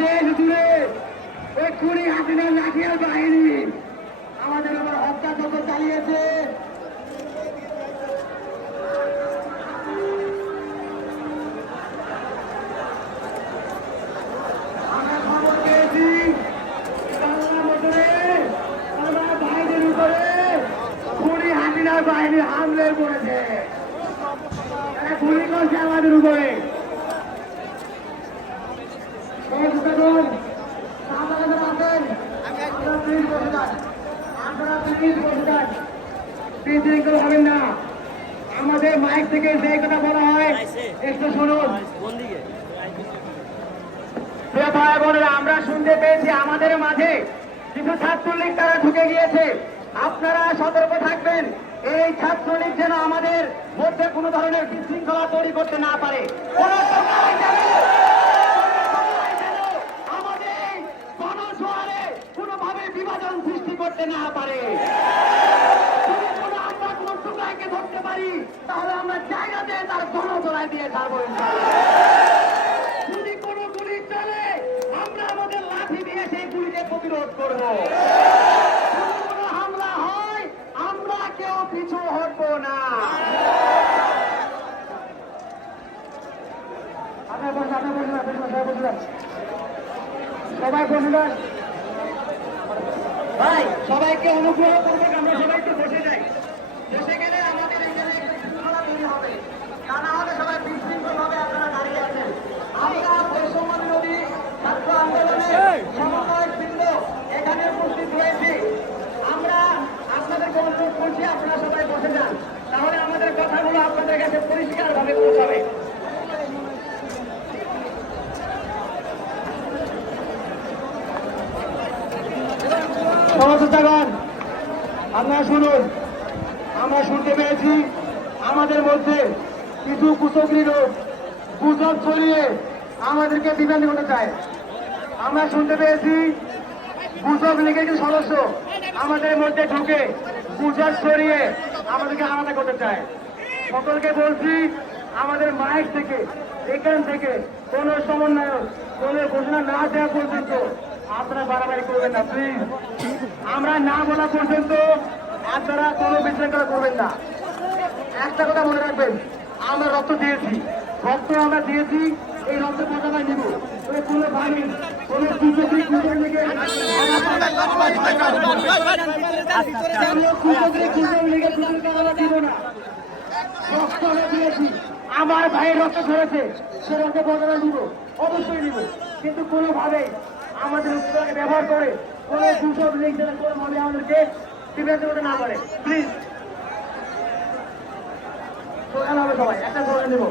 দেশ জুড়ে এক্ষুনি হাসিনার লাঠিয়ার আমাদের আবার হত্যাযজ্ঞ চালিয়েছে। বাহিনী হামলে তারা গুলি করছে আমাদের উপরে এই দুজন সাধারণ আছেন আপনারা প্লিজ বসে যান আপনারা আমাদের মাইক থেকে যে কথা বলা হয়, একটু শুনুন। ভাই বোনেরা, আমরা শুনতে পেয়েছি আমাদের মাঝে কিছু ছাত্রলীগ তারা ঢুকে গিয়েছে। আপনারা সতর্ক থাকবেন, এই ছাত্রলীগ যেন আমাদের মধ্যে কোনো ধরনের বিশৃঙ্খলা তৈরি করতে না পারে কোনো প্রকার যেন- কোনো প্রকার যেন আমাদের এই গণজোয়ারে কোনোভাবে বিভাজন সৃষ্টি করতে না পারে তাহলে আমরা জায়গাতে তার গণজোড়ায় দিয়ে ছাড়বো যদি কোনো গুলি চলে আমরা আমাদের লাঠি দিয়ে সেই গুলিকে প্রতিরোধ করব হয় কেউ পিছু হটবো না, সবাই বসে যান। সবাই বসে যান। ভাই সবাইকে অনুগ্রহ করবেন আমরা সবাইকে বসে যাই। বসে গেলে আমাদের এখানে একটু শৃঙ্খলা তৈরি হবে। তা না হলে সবাই বিশৃঙ্খল ভাবে আপনারা দাঁড়িয়ে আছেন। আমরা বৈষম্য বিরোধী ছাত্র আন্দোলনের সমন্বয়ক বৃন্দ এখানে উপস্থিত হয়েছি আমরা আপনাদেরকে অনুরোধ করছি আপনারা সবাই বসে যান। তাহলে আমাদের কথাগুলো আপনাদের কাছে পরিষ্কার ভাবে আপনারা শুনুন। আমরা শুনতে পেরেছি আমাদের মধ্যে কিছু কুচকরি লোক গুজব ছড়িয়ে আমাদেরকে বিভ্রান্তি করতে চায়। আমরা শুনতে পেয়েছি, গুজব লীগের কিছু সদস্য আমাদের মধ্যে ঢুকে গুজব ছড়িয়ে আমাদেরকে আলাদা করতে চায়। সকলকে বলছি, আমাদের মাইক থেকে, এখান থেকে কোন সমন্বয়ক, কোন ঘোষণা না দেওয়া পর্যন্ত আপনারা বাড়াবাড়ি করবেন না প্লিজ আমরা না বলা পর্যন্ত আপনারা কোনো বিশৃঙ্খলা করবেন না। একটা কথা মনে রাখবেন, আমরা রক্ত দিয়েছি। রক্ত আমরা দিয়েছি, এই রক্ত পতাকা নিব। কোনো ভাবি কোনো কুচক্রি কুচক্রি লেগে কুচক্রি কুচক্রি লেগে পতাকা দিব না। রক্ত আমরা দিয়েছি। আমার ভাইয়ের রক্ত ধরেছে, সে রক্ত পতাকা নিব। অবশ্যই নিব। কিন্তু কোনোভাবে আমাদের উত্তরকে ব্যবহার করে কোনো গুজব লিঙ্ক যেন কোনোভাবে আমাদেরকে বিভ্রান্ত করতে না পারে। প্লিজ সকাল হবে সবাই। একটা সকাল দেবো।